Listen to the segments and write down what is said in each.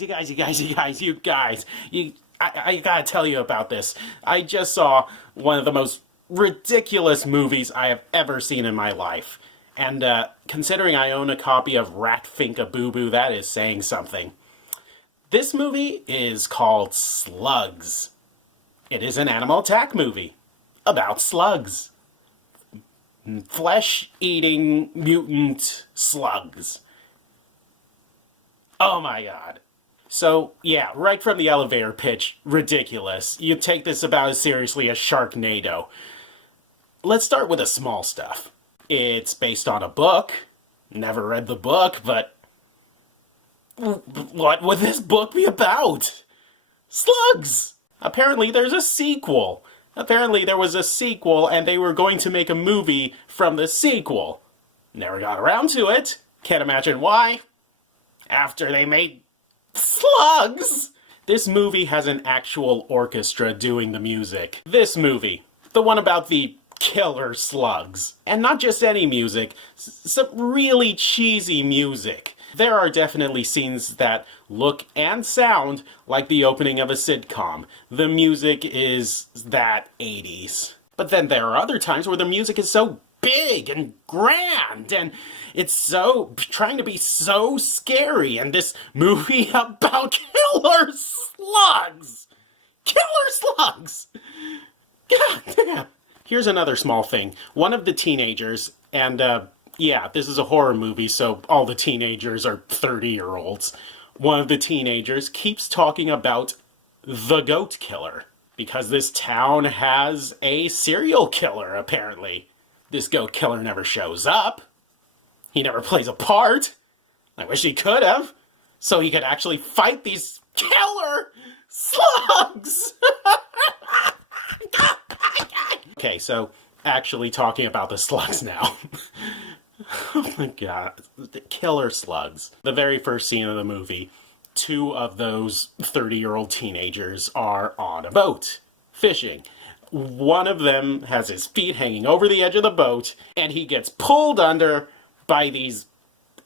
you guys. I gotta tell you about this. I just saw one of the most ridiculous movies I have ever seen in my life. And considering I own a copy of Rat Finka Boo Boo, that is saying something. This movie is called Slugs. It is an animal attack movie about slugs. Flesh-eating mutant slugs. Oh my god. So, yeah, right from the elevator pitch, ridiculous. You take this about as seriously as Sharknado. Let's start with the small stuff. It's based on a book. Never read the book, but what would this book be about? Slugs! Apparently there's a sequel. Apparently there was a sequel and they were going to make a movie from the sequel. Never got around to it. Can't imagine why. After they made Slugs! This movie has an actual orchestra doing the music. This movie, the one about the killer slugs. And not just any music, some really cheesy music. There are definitely scenes that look and sound like the opening of a sitcom. The music is that 80s. But then there are other times where the music is so big and grand and it's so trying to be so scary, and this movie about killer slugs. Killer slugs. God damn. Here's another small thing. One of the teenagers, and yeah, this is a horror movie, so all the teenagers are 30-year-olds. One of the teenagers keeps talking about the goat killer, because this town has a serial killer, apparently. This goat killer never shows up. He never plays a part. I wish he could have, so he could actually fight these killer slugs! Okay, so actually talking about the slugs now. Oh my god, the killer slugs. The very first scene of the movie, two of those 30-year-old teenagers are on a boat, fishing. One of them has his feet hanging over the edge of the boat, and he gets pulled under by these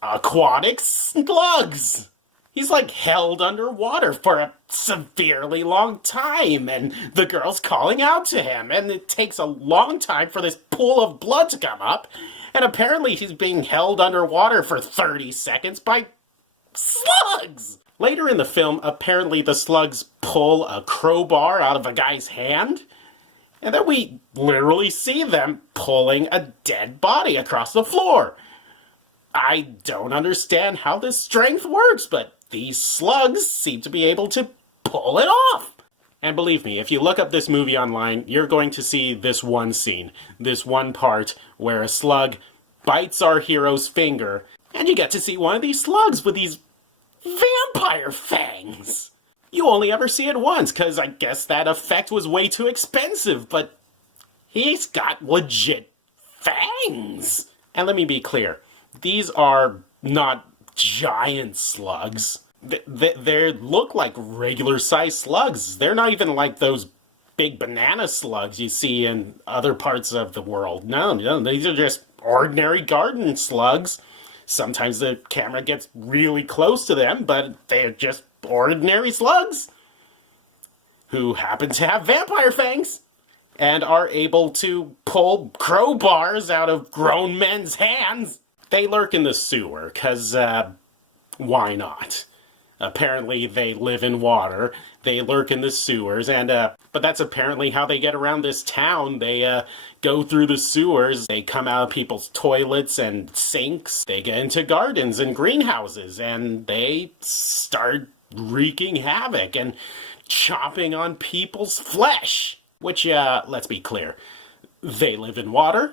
aquatic slugs. He's like held underwater for a severely long time, and the girl's calling out to him, and it takes a long time for this pool of blood to come up, and apparently he's being held underwater for 30 seconds by slugs! Later in the film, apparently the slugs pull a crowbar out of a guy's hand, and then we literally see them pulling a dead body across the floor. I don't understand how this strength works, but these slugs seem to be able to pull it off. And believe me, if you look up this movie online, you're going to see this one scene, this one part where a slug bites our hero's finger, and you get to see one of these slugs with these vampire fangs. You only ever see it once, because I guess that effect was way too expensive, but he's got legit fangs. And let me be clear, these are not giant slugs. They look like regular-sized slugs. They're not even like those big banana slugs you see in other parts of the world. No, these are just ordinary garden slugs. Sometimes the camera gets really close to them, but they're just ordinary slugs who happen to have vampire fangs and are able to pull crowbars out of grown men's hands. They lurk in the sewer, because, why not? Apparently they live in water, they lurk in the sewers, and, but that's apparently how they get around this town. They, go through the sewers, they come out of people's toilets and sinks, they get into gardens and greenhouses, and they start wreaking havoc and chomping on people's flesh. Which, let's be clear, they live in water,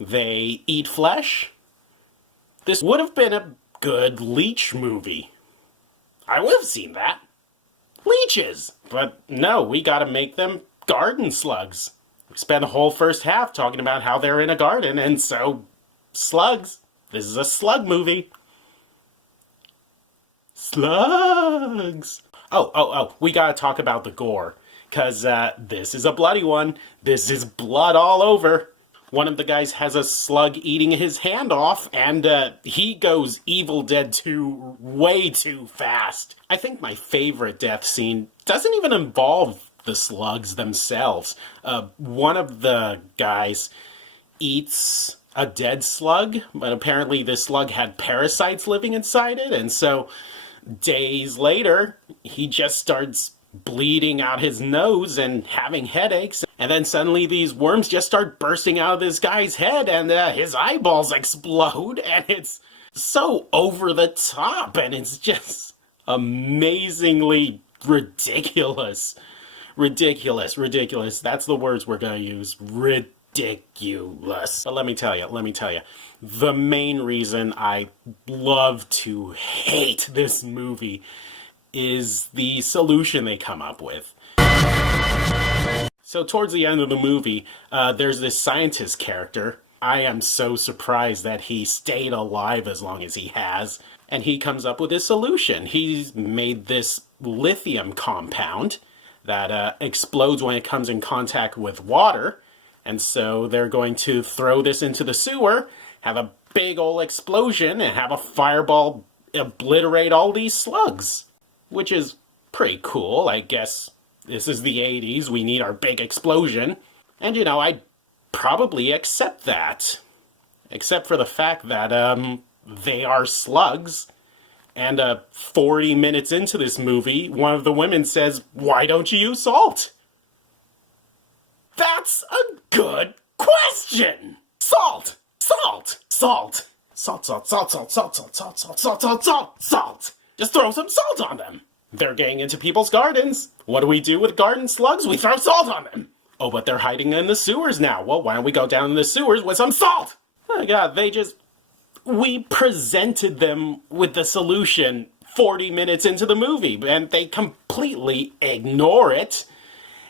they eat flesh. This would have been a good leech movie. I would have seen that. Leeches! But no, we gotta make them garden slugs. We spent the whole first half talking about how they're in a garden, and so, slugs. This is a slug movie. Slugs! Oh, we gotta talk about the gore. Because, this is a bloody one. This is blood all over. One of the guys has a slug eating his hand off, and he goes Evil Dead 2 way too fast. I think my favorite death scene doesn't even involve the slugs themselves. One of the guys eats a dead slug, but apparently this slug had parasites living inside it, and so days later, he just starts bleeding out his nose and having headaches, and then suddenly these worms just start bursting out of this guy's head, and his eyeballs explode, and it's so over the top, and it's just amazingly ridiculous. Ridiculous. That's the words we're gonna use. Ridiculous. But let me tell you, the main reason I love to hate this movie is the solution they come up with. So towards the end of the movie, there's this scientist character. I am so surprised that he stayed alive as long as he has. And he comes up with a solution. He's made this lithium compound that explodes when it comes in contact with water. And so they're going to throw this into the sewer, have a big old explosion, and have a fireball obliterate all these slugs. Which is pretty cool. I guess this is the 80s. We need our big explosion. And, you know, I'd probably accept that. Except for the fact that, they are slugs. And 40 minutes into this movie, one of the women says, "Why don't you use salt?" That's a good question! Salt! Salt! Salt! Salt, salt, salt, salt, salt, salt, salt, salt, salt, salt, salt, salt! Just throw some salt on them! They're getting into people's gardens. What do we do with garden slugs? We throw salt on them! Oh, but they're hiding in the sewers now. Well, why don't we go down in the sewers with some salt? Oh my god, we presented them with the solution 40 minutes into the movie, and they completely ignore it,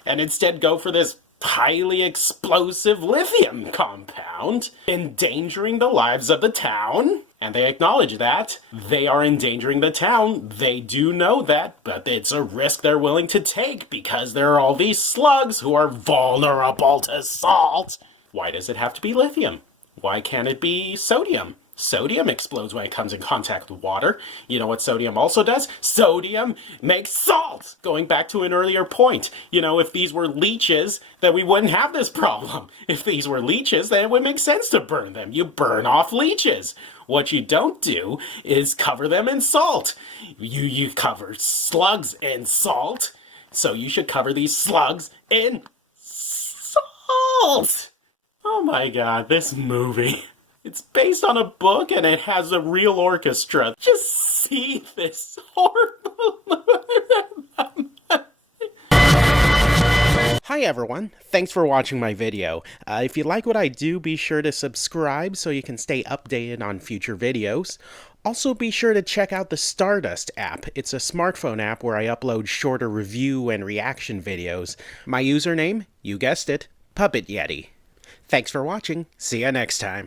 and instead go for this highly explosive lithium compound, endangering the lives of the town. And they acknowledge that. They are endangering the town. They do know that, but it's a risk they're willing to take because there are all these slugs who are vulnerable to salt. Why does it have to be lithium? Why can't it be sodium? Sodium explodes when it comes in contact with water. You know what sodium also does? Sodium makes salt! Going back to an earlier point. You know, if these were leeches, then we wouldn't have this problem. If these were leeches, then it would make sense to burn them. You burn off leeches. What you don't do is cover them in salt. You cover slugs in salt, so you should cover these slugs in salt! Oh my god, this movie. It's based on a book and it has a real orchestra. Just see this horrible Hi everyone, thanks for watching my video. If you like what I do, be sure to subscribe so you can stay updated on future videos. Also be sure to check out the Stardust app. It's a smartphone app where I upload shorter review and reaction videos. My username, you guessed it, PuppetYeti. Thanks for watching, see ya next time.